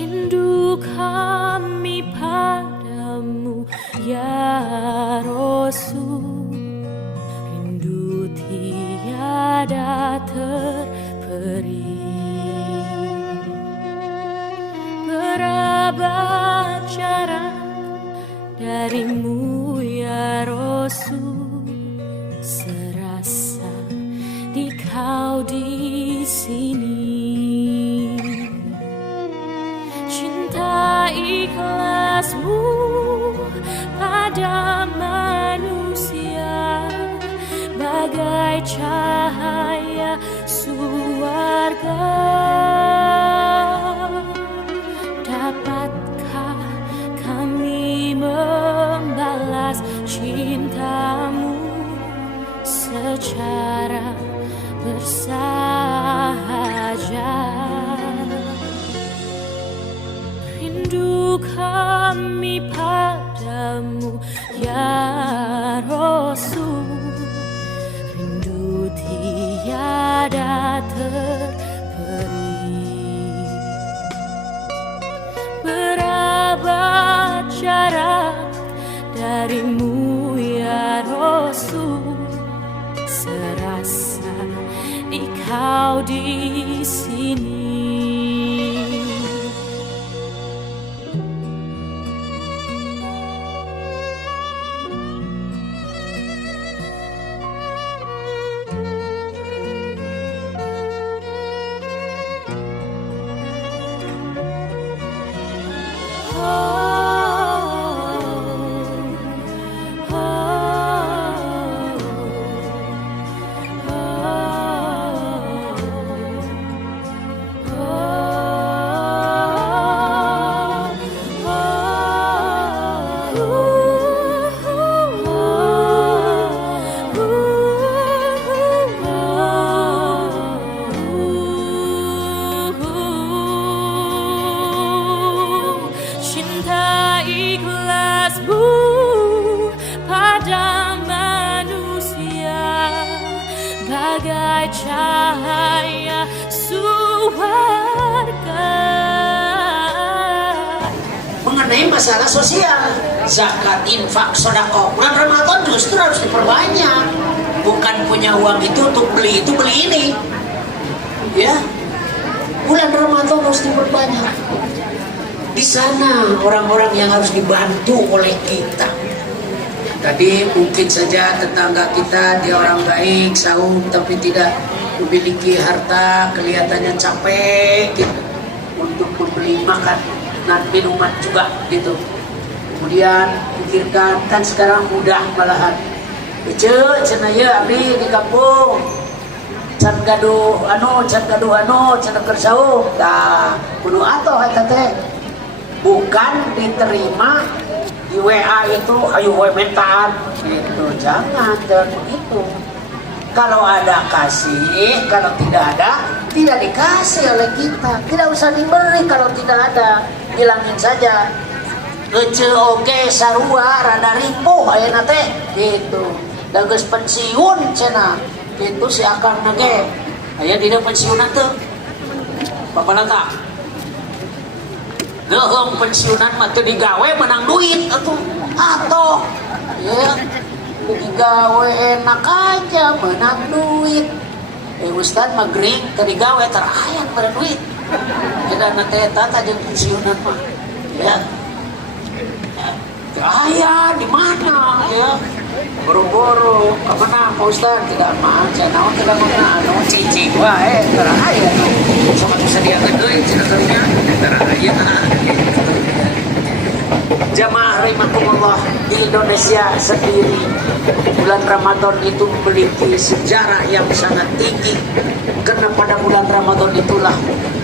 Rindu kami padamu ya Rasul, rindu tiada terperi. Berabad jarak darimu ya Rasul, serasa di kau di sini. Cinta ikhlasmu pada manusia bagai cahaya surga. Dapatkah kami membalas cintamu secara bersahaja? Rindu kami padamu ya Rasul, rindu tiada terperi. Berabad jarak darimu ya Rasul, serasa di kau di sini. Cinta ikhlasmu pada manusia bagai cahaya surga. Mengenai masalah sosial, zakat, infak, sedekah, bulan Ramadan justru harus diperbanyak. Bukan punya uang itu untuk beli itu beli ini, ya. Bulan Ramadan harus diperbanyak. Di sana orang-orang yang harus dibantu oleh kita. Tadi mungkin saja tetangga kita dia orang baik, saum tapi tidak memiliki harta, kelihatannya capek gitu, untuk membeli makan dan minuman juga gitu. Kemudian pikirkan, kan sekarang mudah malahan. Cenah ya abdi di kampung. Can gaduh anu, can kersaum. Tah, kudu atoh eta teh. Bukan diterima di WA itu ayo we mentaan gitu. Jangan begitu. Kalau ada kasih, kalau tidak ada tidak dikasih oleh kita. Tidak usah diberi kalau tidak ada, hilangin saja. Ece oge sarua rada ripuh ayeuna teh gitu. Da geus pensiun cenah. Gitu si akang nage. Aya dina pensiunan teh. Papalata. Leuheung pensiunan mah teu digawe menang duit atuh. Atoh. Ya. Digawe enak aja menang duit. Ustad mah gering teu digawe terayan pada duit. Kita nanti eta jeung pensiunan mah. Ya. Aya di mana ya? Boro-boro ke mana Pak Ustad? Tidak maca naon tidak mana anu cicing wae terayan. Sama disediakeun deui cenah karunya terayan. Jamaah rahimakumullah, di Indonesia sendiri bulan Ramadan itu memiliki sejarah yang sangat tinggi karena pada bulan Ramadan itulah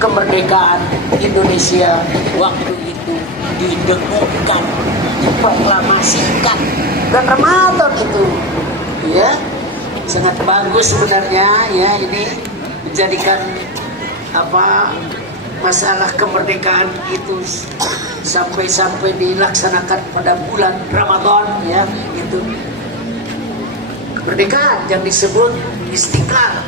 kemerdekaan Indonesia waktu itu didengungkan, diproklamasikan. Bulan Ramadan itu ya sangat bagus sebenarnya ya, ini menjadikan masalah kemerdekaan itu sampai dilaksanakan pada bulan Ramadan ya, itu kemerdekaan yang disebut Istiqlal.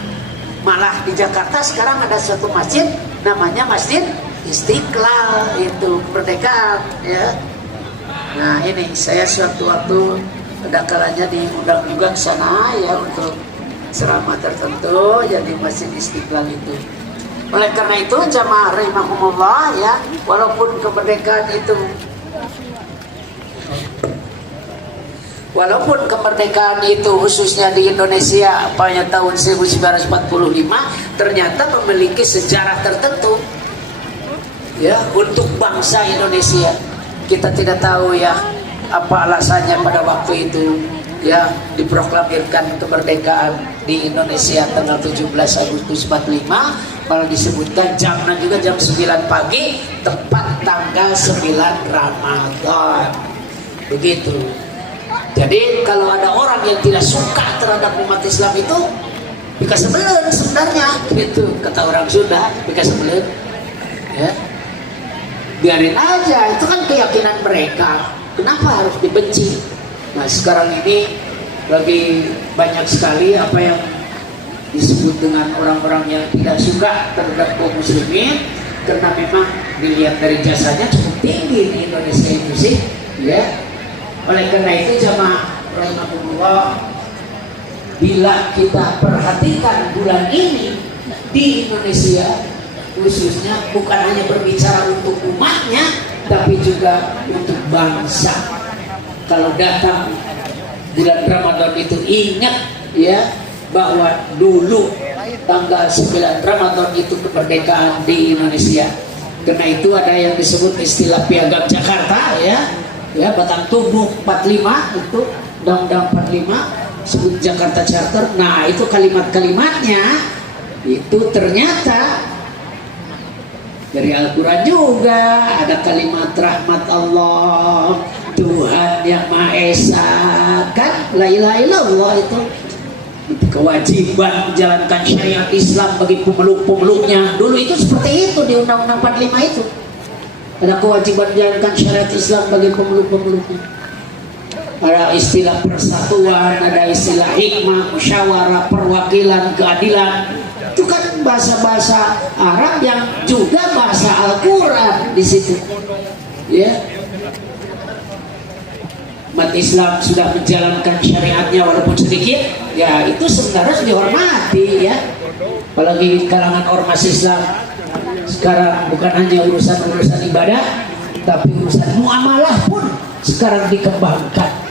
Malah di Jakarta sekarang ada suatu masjid namanya Masjid Istiqlal itu kemerdekaan ya. Nah ini saya suatu waktu ada kalanya diundang juga ke sana ya untuk ceramah tertentu jadi Masjid Istiqlal itu. Oleh karena itu jamaah rahimakumullah ya, walaupun kemerdekaan itu khususnya di Indonesia pada tahun 1945 ternyata memiliki sejarah tertentu ya untuk bangsa Indonesia. Kita tidak tahu ya apa alasannya pada waktu itu ya diproklamirkan kemerdekaan di Indonesia tanggal 17 Agustus 45, malah disebutkan jamnya juga jam 9 pagi tepat tanggal 9 Ramadan begitu. Jadi kalau ada orang yang tidak suka terhadap umat Islam itu bika sebelen sebenarnya gitu kata orang Sunda, bika sebelen ya, biarin aja, itu kan keyakinan mereka, kenapa harus dibenci. Nah sekarang ini lagi banyak sekali apa yang disebut dengan orang-orang yang tidak suka terhadap kaum muslimin karena memang dilihat dari jasanya cukup tinggi di Indonesia itu sih ya. Oleh karena itu jamaah rahimakumullah, bila kita perhatikan bulan ini di Indonesia khususnya bukan hanya berbicara untuk umatnya tapi juga untuk bangsa. Kalau datang bulan Ramadan itu ingat ya bahwa dulu tanggal 9 Ramadan itu kemerdekaan di Indonesia. Karena itu ada yang disebut istilah Piagam Jakarta ya batang tubuh 45 itu undang-undang 45 sebut Jakarta Charter. Nah itu kalimat-kalimatnya itu ternyata dari Al-Quran juga ada kalimat rahmat Allah, Tuhan yang Maha Esa kan, la ilaha illallah itu kewajiban menjalankan syariat Islam bagi pemeluk-pemeluknya. Dulu itu seperti itu di Undang-Undang 45 itu ada kewajiban menjalankan syariat Islam bagi pemeluk-pemeluknya. Ada istilah persatuan, ada istilah hikmah, musyawarah, perwakilan, keadilan. Itu kan bahasa-bahasa Arab yang juga bahasa Al-Quran di situ. Ya, umat Islam sudah menjalankan syariatnya walaupun sedikit, ya itu sebenarnya harus dihormati ya. Apalagi kalangan ormas Islam sekarang bukan hanya urusan ibadah, tapi urusan muamalah pun sekarang dikembangkan.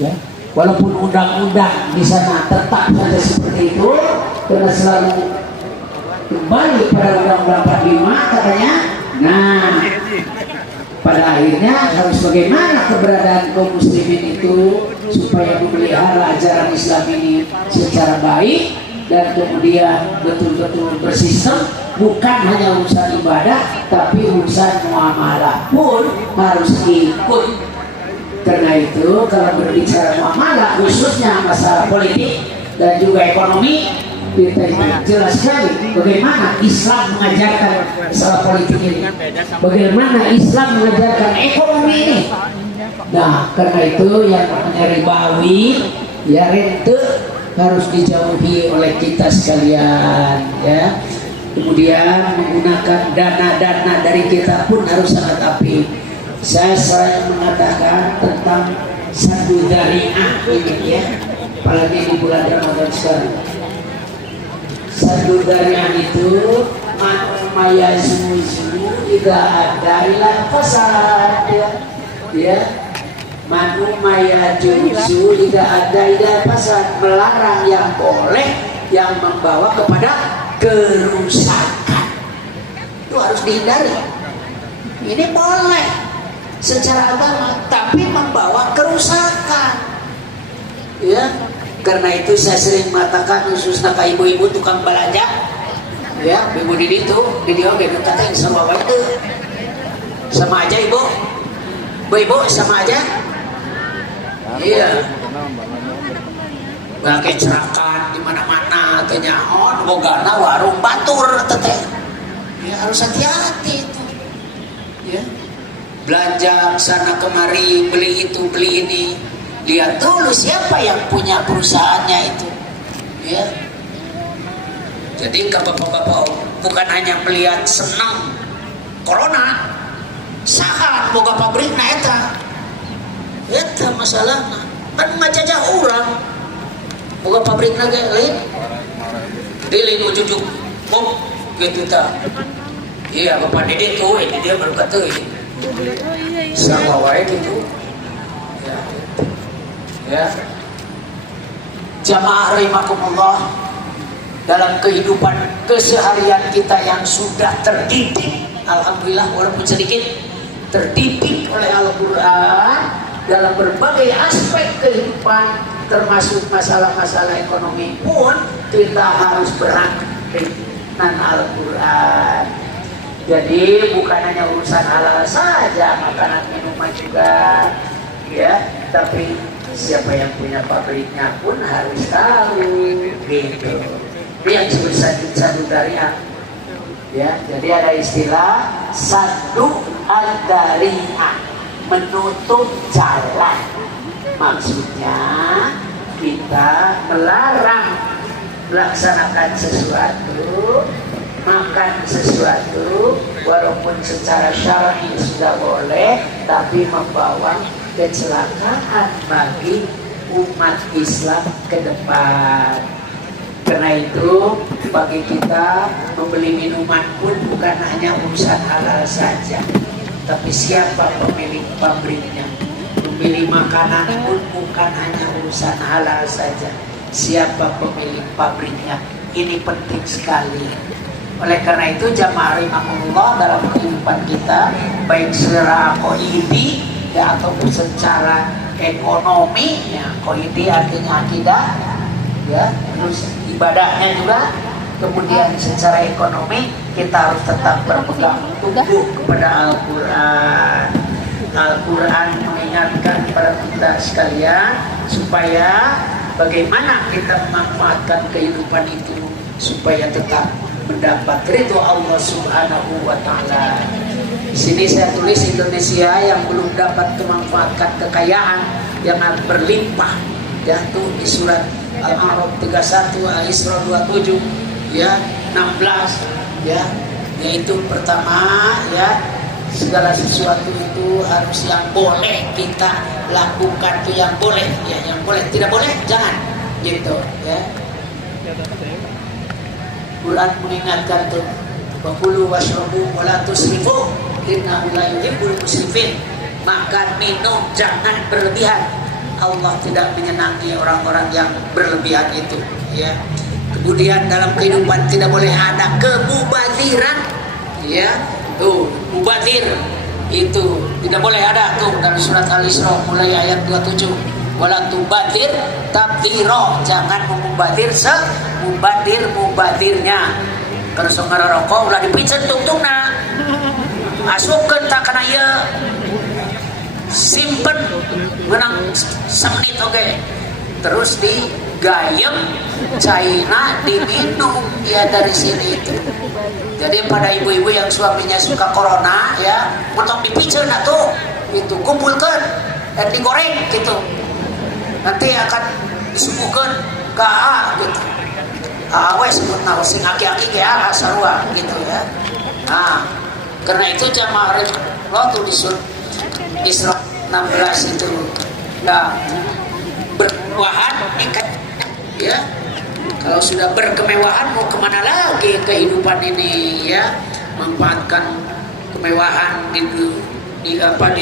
Ya, walaupun undang-undang di sana tetap saja seperti itu, karena selalu kembali pada Undang-Undang 45 katanya. Nah, pada akhirnya harus bagaimana keberadaan kaum muslimin itu supaya memelihara ajaran Islam ini secara baik dan kemudian betul-betul bersistem, bukan hanya urusan ibadah tapi urusan muamalah pun harus ikut. Karena itu kalau berbicara muamalah khususnya masalah politik dan juga ekonomi, kita jelas sekali bagaimana Islam mengajarkan masalah politik ini, bagaimana Islam mengajarkan ekonomi ini. Nah karena itu yang namanya ribawi ya rente harus dijauhi oleh kita sekalian ya. Kemudian menggunakan dana-dana dari kita pun harus sangat apik. Saya sering mengatakan tentang satu dariah ini ya, apalagi di bulan Ramadan sekarang. Satu dariah itu maya zuzu tidak ada ilah fasad ya. Manu maya zuzu tidak ada ilah fasad, melarang yang boleh yang membawa kepada kerusakan. Itu harus dihindari. Ini boleh secara agama tapi membawa kerusakan ya. Karena itu saya sering mengatakan khususnya ke ibu-ibu tukang belanja ya, ibu di itu video gitu katanya sama itu sama aja ibu sama aja iya pakai cerakan di mana-mana katanya bogana warung batur teteh ya, harus hati-hati itu ya. Belanja sana kemari, beli itu beli ini, lihat dulu siapa yang punya perusahaannya itu ya. Jadi bapak-bapak bukan hanya melihat senang corona saha boga pabrikna eta masalahna kan ngajajah urang boga pabrikna ge lain dilin ujug gitu ta iya Bapak Dede tuh ini dia baru kata sama wae gitu ya jamaah rahimakumullah dalam kehidupan keseharian kita yang sudah terdidik alhamdulillah walaupun sedikit terdidik oleh Al-Quran dalam berbagai aspek kehidupan termasuk masalah-masalah ekonomi pun kita harus berangkat dengan Al-Quran. Jadi bukan hanya urusan halal saja, makanan minuman juga ya, tapi siapa yang punya pabriknya pun harus tahu gitu. Ini yang disebut sadu dariah ya. Jadi ada istilah sadu ad-dariah, menutup jalan. Maksudnya kita melarang melaksanakan sesuatu, makan sesuatu walaupun secara syar'i sudah boleh, tapi membawa kecelakaan bagi umat Islam ke depan. Karena itu bagi kita membeli minuman pun bukan hanya urusan halal saja, tapi siapa pemilik pabriknya. Memilih makanan pun bukan hanya urusan halal saja, siapa pemilik pabriknya. Ini penting sekali. Oleh karena itu jamaah rahimakumullah dalam kehidupan kita baik secara qaidi ya ataupun secara ekonomi ya, qaidi artinya akidah ya, terus ibadahnya juga, kemudian secara ekonomi kita harus tetap berpegang teguh kepada Al-Quran. Al-Quran mengingatkan kepada kita sekalian supaya bagaimana kita memanfaatkan kehidupan itu supaya tetap mendapat ridho Allah Subhanahu wa Ta'ala. Di sini saya tulis Indonesia yang belum dapat memanfaatkan kekayaan yang berlimpah, jatuh di surat Al-A'raf 31, Al-Isra 27 ya 16 ya, yaitu pertama ya, segala sesuatu itu harus yang boleh kita lakukan, itu yang boleh ya, yang boleh, tidak boleh jangan gitu ya. Quran mengingatkan tuh, wakulu washrabu wala tusrifu innahu la yuhibbul musrifin. Makan minum jangan berlebihan, Allah tidak menyenangi orang-orang yang berlebihan itu ya. Kemudian dalam kehidupan tidak boleh ada kemubaziran ya. Tuh, mubazir itu tidak boleh ada tuh dari surat Al-Isra mulai ayat 27. Wala tubadzir tabdzira, jangan memubazir semubazirnya. Kalau sok ngarokok ulah dipicen tungtungna. Asupkeun tak kana ieu. Simpen menang 1 menit oke. Terus digayem cairna diminum ya dari sini itu. Jadi pada ibu-ibu yang suaminya suka corona ya, potong dipicen atuh itu kumpulkan dan digoreng gitu. Nanti akan disuguhkan ke AA gitu. AA sebut nama sing aki-aki ke AA sarua gitu ya. Nah, karena itu jamaah Allah tuh di surat Isra 16 itu nah berkemewahan ya. Kalau sudah berkemewahan mau kemana lagi kehidupan ini ya, manfaatkan kemewahan di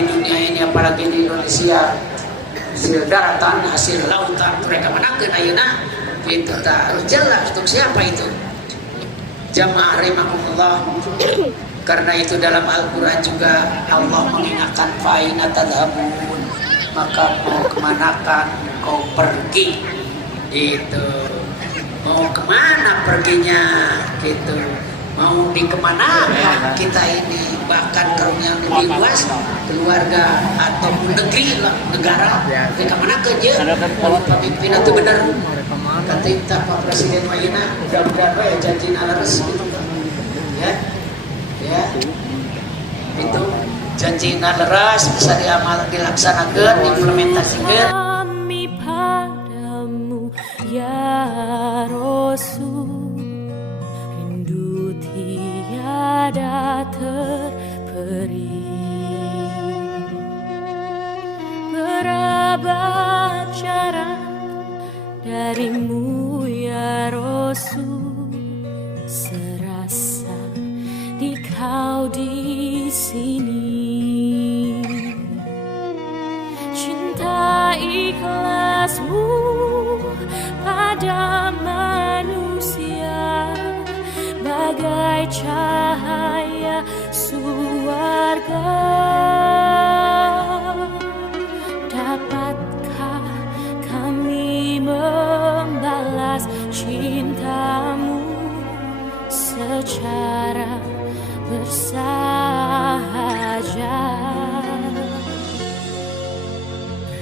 dunia ini, apalagi di Indonesia, hasil daratan, hasil lautan mereka menangkan ayeuna itu tak harus jelas untuk siapa itu jamaah rahimakumullah. Karena itu dalam Al-Quran juga Allah mengingatkan fa'ina tadhabun, maka mau kemanakah kau pergi itu, mau kemana perginya gitu, mau di kemana kita ini, bahkan kalau yang lebih luas keluarga ataupun negeri lah, negara di kemana kerja kalau pemimpin itu benar kata Pak Presiden Mayina mudah-mudahan ya janji nalares gitu ya ya, itu janji nalares bisa dilaksanakan, implementasikan. Kami padamu ya Rasul, rindu tiada berabad jarak darimu ya Rasul, serasa di kau di sini. Cinta ikhlasmu pada manusia bagai cahaya surga. Dapatkah kami membalas cintamu secara bersahaja?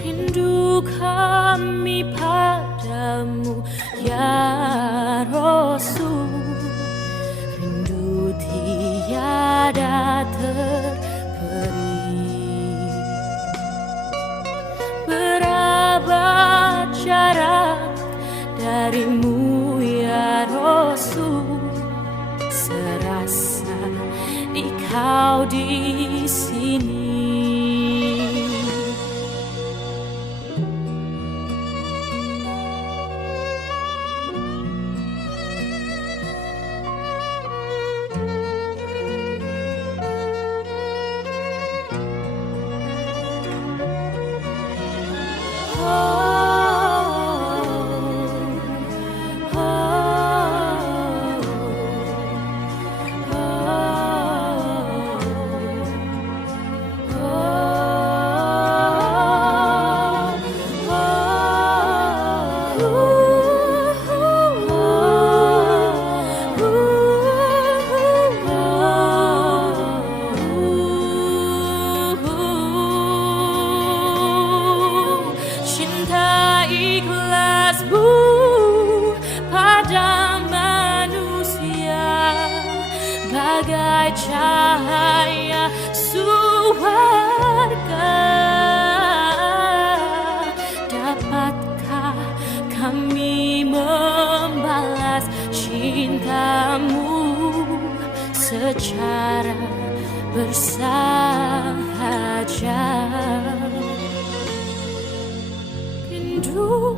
Rindu kami padamu ya Rasul, rindu tiada terperi. Berabad jarak darimu ya Rasul, serasa di kau di sini. Bagai cahaya surga, dapatkah kami membalas cintamu secara bersahaja? Rindu